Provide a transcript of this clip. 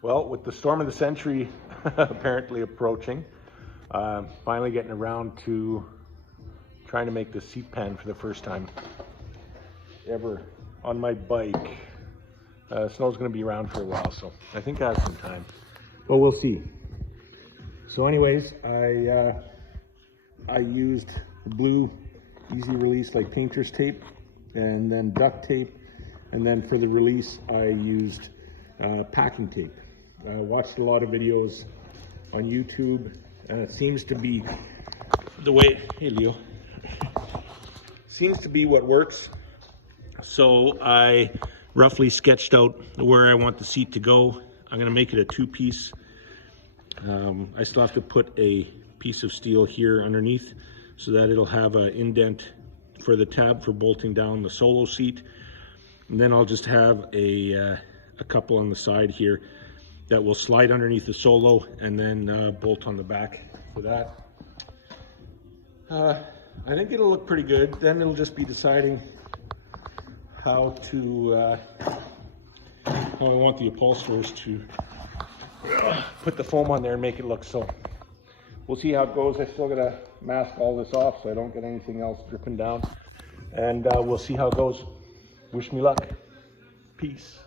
Well, with the storm of the century apparently approaching, finally getting around to trying to make the seat pan for the first time ever on my bike. Snow's going to be around for a while, so I think I have some time, but we'll see. So anyways, I used blue easy release like painter's tape, and then duct tape, and then for the release I used packing tape. I watched a lot of videos on YouTube, and it seems to be the way, hey Leo, seems to be what works. So I roughly sketched out where I want the seat to go. I'm going to make it a two-piece. I still have to put a piece of steel here underneath so that it'll have an indent for the tab for bolting down the solo seat. And then I'll just have a couple on the side here that will slide underneath the solo and then bolt on the back for that. I think it'll look pretty good. Then it'll just be deciding how I want the upholsterers to put the foam on there and make it look so. We'll see how it goes. I still gotta mask all this off so I don't get anything else dripping down. And we'll see how it goes. Wish me luck. Peace.